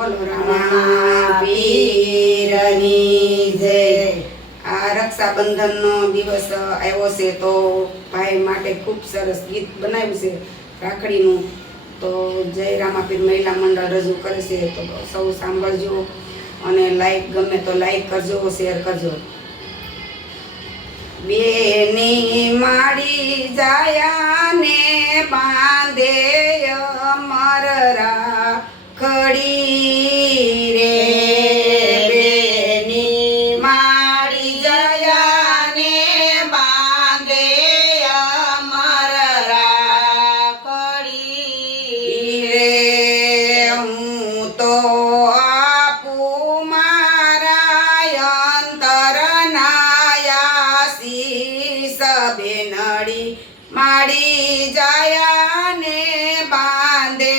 બોલો રામા પીરની જય। આ રક્ષાબંધનનો દિવસ આવ્યો છે તો ભાઈ માટે ખૂબ સરસ ગીત બનાવ્યું છે રાખડીનું। તો જય રામાપીર મહિલા મંડળ રજૂ કરે છે તો સૌ સાંભળજો અને લાઈક ગમે તો લાઈક કરજો, શેર કરજો। બેની માડી જાયા ને બાંધે અમર રાખડી રે। બેની માડી જાયા ને બાંધે અમર રાખડી રે। હું તો આપું મારા અંતરના બેનડી માડી જાયા ને બાંધે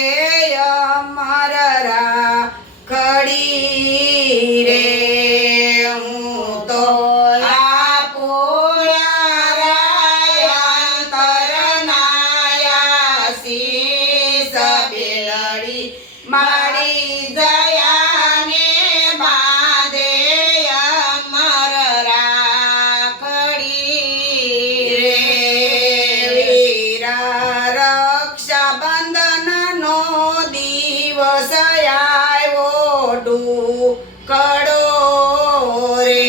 અમર રાખડી રે। હું તો આપું અંતરના બેનડી માડી જાયા ને બાંધે અમર રાખડી રે। રક્ષાબંધનનો દિવસ આવ્યો ડુકડો રે।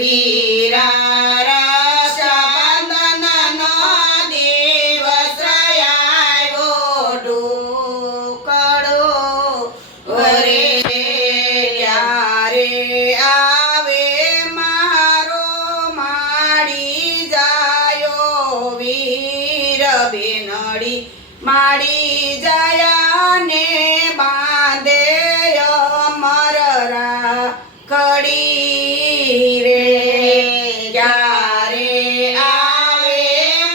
વીરા રક્ષાબંધનનો દિવસ આવ્યો ડુકડો રે। ત્યારે આવે મારો માડી જાયો વીર બેનડી માડી જાયા ને બાંધે અમર રાખડી રે। ત્યારે આવે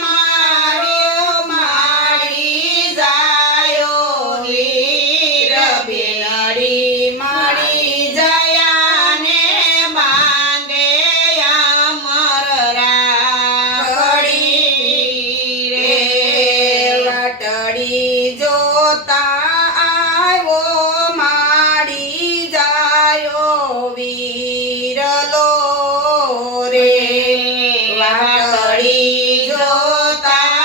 મારો માડી જાયો વીર બેનડી માડી જાયા ને બાંધે અમર રાખડી રે। વાટડી જોતા આવ્યો માડી જાયો વીરલો રે। વાટડી જોતા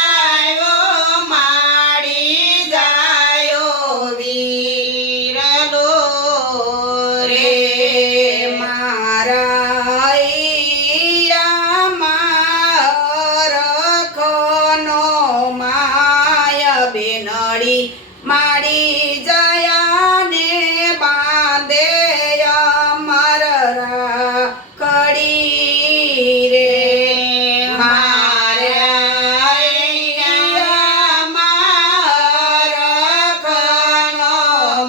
આવ્યો માડી જાયો વીરલો રે। મારા રખનો માય બેનડી માડી જાયા ને બાંધે અમર રાખડી રે। મારા રખનો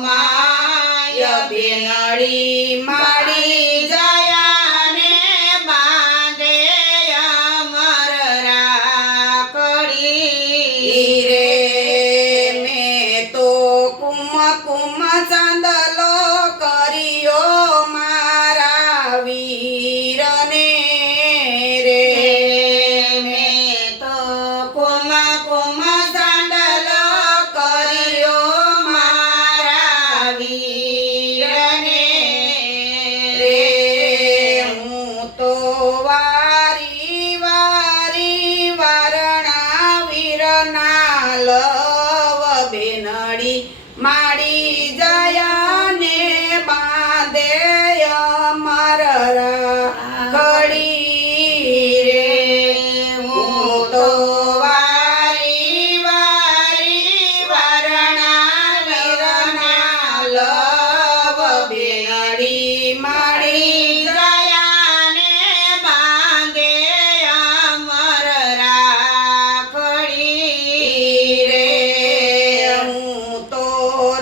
માય બેનડી માડી જાયા ને બાંધે અમર રાખડી રે। મેં તો કુમ ચાંદલો કર્યો મારા વીરને રે। મેં તો કુમ ચાંદલો કર્યો મારા વીરને રે। હું તો વારી વારણા વીરના લવ બેનડી માડી જાયા ને બાંધે અમર રાખડી રે। હું તો વારી વારણા વીરના લવ બેનડી માડી જાયા ને બાંધે અમર રાખડી રે। હું તો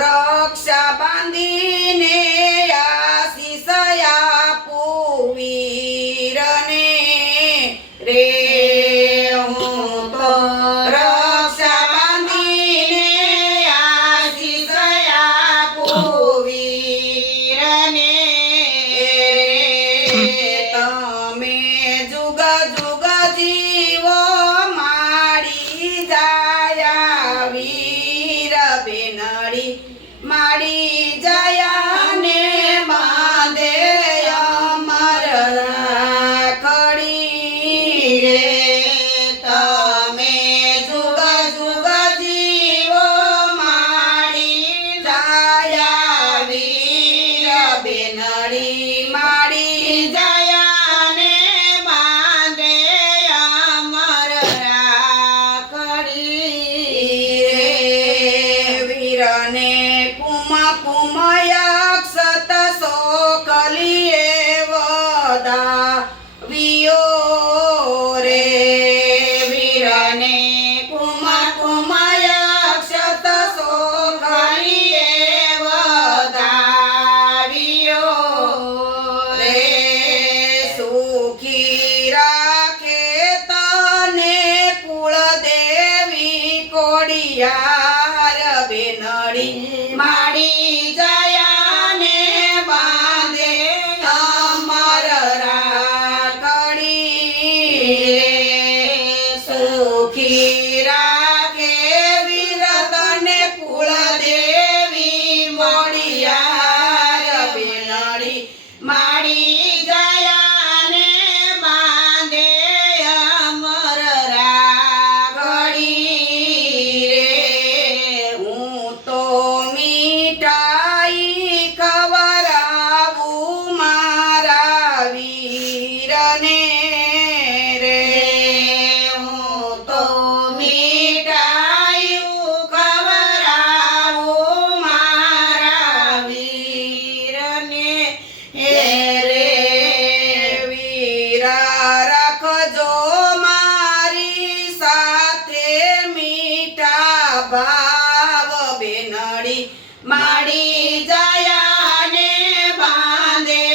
રક્ષા બાંધીને આશીષ આપું વીરને રે। હું તો રક્ષા બાંધીને આશીષ આપું વીરને રે। તમે જુગ જુગ જીવો માડી જાયા વીર બેનડી માડી જયા વીર બેનડી માડી જયાને બાંધે અમર રાખડી રે વીરને કુમ અક્ષત સોકલીએ વદા વિયો રે વીરને કુમ અક્ષત સોકલીએ વદાવ્યો રે સુખી રાખે તને કુળદેવી કોડિયાર બેનડી માડી જયાને બાંધે અમર રાખડી રે સુખી રાખે વીર તને કુળદેવી મોડિયાર બેનડી માડી જયાને બાંધે અમર રાખડી રે હું તો મીઠાઈ ખવડાવું મારા વીરને રે હું તો મીઠાઈ ખવડાવું મારા વીરને રે વીરા રાખજો મારી સાથે મીઠા ભાવ બેનડી માડી જયાને બાંધે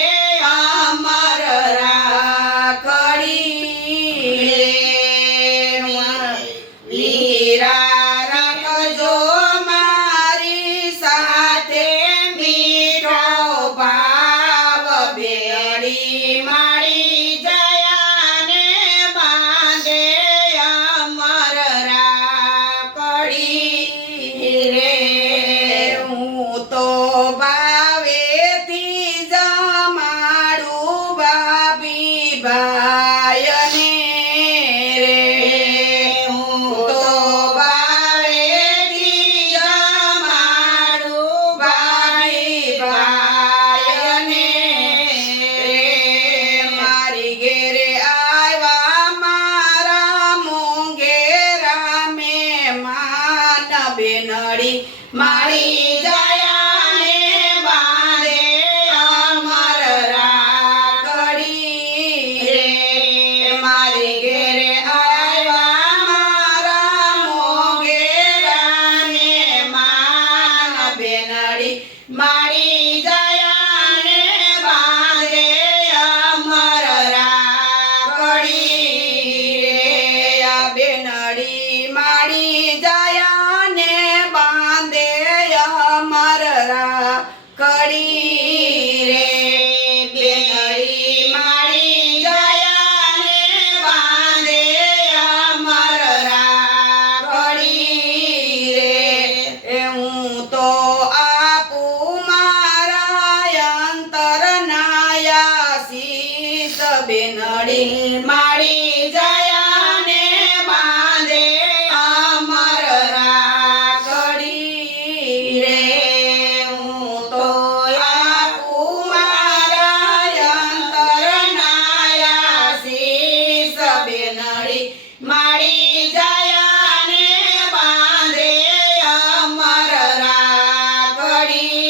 અમર રાખડી રે વીરા રાખજો મારી સાથે મીઠો ભાવ બેનડી માડી જયાને બાંધે અમર રાખડી રે હું તો ભાવેથી જમાડું ભાભી ભાઈને રે હું તો ભાવેથી જમાડું ભાભી ભાઈને રે મારી ઘેરે આવ્યા મારા મોંઘેરા મહેમાન બેનડી મારી જયાને બાંધે અમર રાખડી રે મારી ઘેરે આવ્યા મારા મોંઘેરા મહેમાન બેનડી મારી જયાને બાંધે અમર રાખડી રે આ બેનડી માડી જયાને બાંધે અમર રાખડી રે બેનડી માડી જયાને બાંધે અમર રાખડી રે હું તો આપું મારા અંતરના શીશ બેનડી માડી જયાને બાંધે અમર રાખડી રે હું તો આપું મારા અંતરના શીશ બેનડી માડી જયાને બાંધે અમર રાખડી